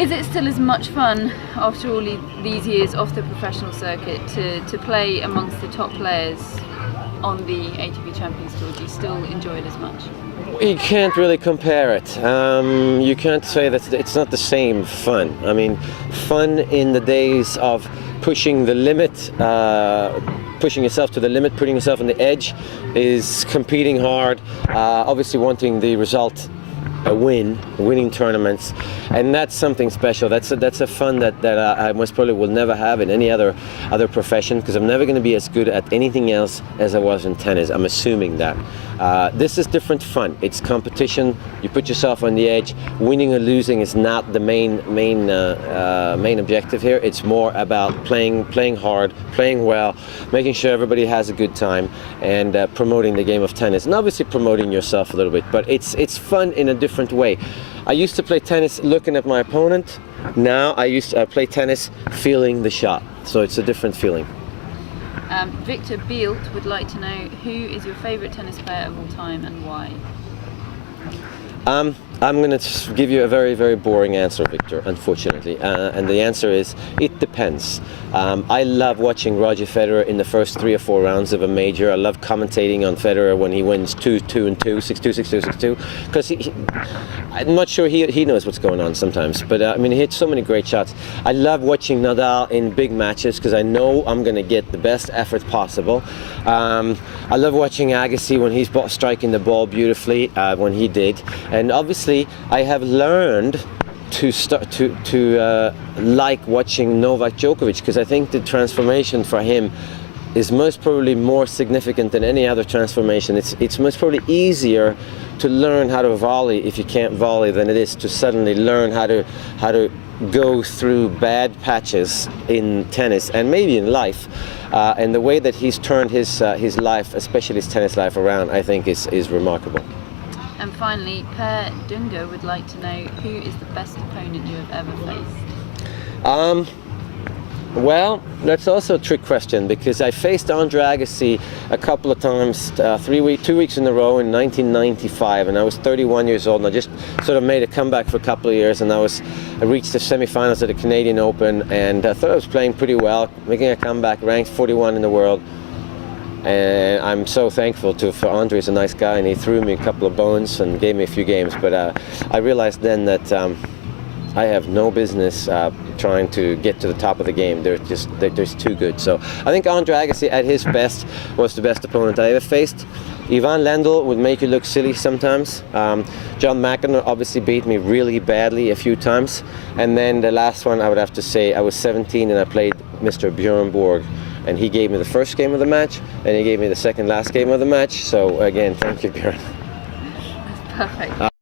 Is it still as much fun after all these years off the professional circuit to play amongst the top players on the ATP Champions Tour? Do you still enjoy it as much? You can't really compare it. You can't say that it's not the same fun. I mean, fun in the days of pushing the limit, pushing yourself to the limit, putting yourself on the edge, is competing hard, obviously wanting the result, winning tournaments, and that's something special. That's a fun that I most probably will never have in any other profession, because I'm never going to be as good at anything else as I was in tennis. I'm assuming that. This is different fun. It's competition. You put yourself on the edge. Winning or losing is not the main objective here. It's more about playing hard, playing well, making sure everybody has a good time, and promoting the game of tennis, and obviously promoting yourself a little bit. But it's fun in a different way. I used to play tennis looking at my opponent. Now I play tennis feeling the shot. So it's a different feeling. Victor Beelt would like to know, who is your favourite tennis player of all time and why? I'm going to give you a very, very boring answer, Victor, unfortunately. And the answer is, it depends. I love watching Roger Federer in the first 3 or 4 rounds of a major. I love commentating on Federer when he wins 2-2 and 2, 6-2, 6-2, 6-2. Because I'm not sure he knows what's going on sometimes. But I mean, he hits so many great shots. I love watching Nadal in big matches because I know I'm going to get the best effort possible. I love watching Agassi when he's striking the ball beautifully, when he did. And obviously, I have learned to like watching Novak Djokovic, because I think the transformation for him is most probably more significant than any other transformation. It's most probably easier to learn how to volley if you can't volley than it is to suddenly learn how to go through bad patches in tennis and maybe in life. And the way that he's turned his life, especially his tennis life, around, I think is remarkable. And finally, Pehr Dunger would like to know, who is the best opponent you have ever faced? Well, that's also a trick question, because I faced Andre Agassi a couple of times, 2 weeks in a row in 1995, and I was 31 years old, and I just sort of made a comeback for a couple of years, and I reached the semifinals of the Canadian Open, and I thought I was playing pretty well, making a comeback, ranked 41 in the world. And I'm so thankful for Andre. He's a nice guy, and he threw me a couple of bones and gave me a few games. But I realized then that I have no business trying to get to the top of the game. They're just too good. So I think Andre Agassi at his best was the best opponent I ever faced. Ivan Lendl would make you look silly sometimes. John McEnroe obviously beat me really badly a few times. And then the last one, I would have to say, I was 17 and I played Mr. Bjorn Borg. And he gave me the first game of the match, and he gave me the second last game of the match. So again, thank you, Bjorn. That's perfect.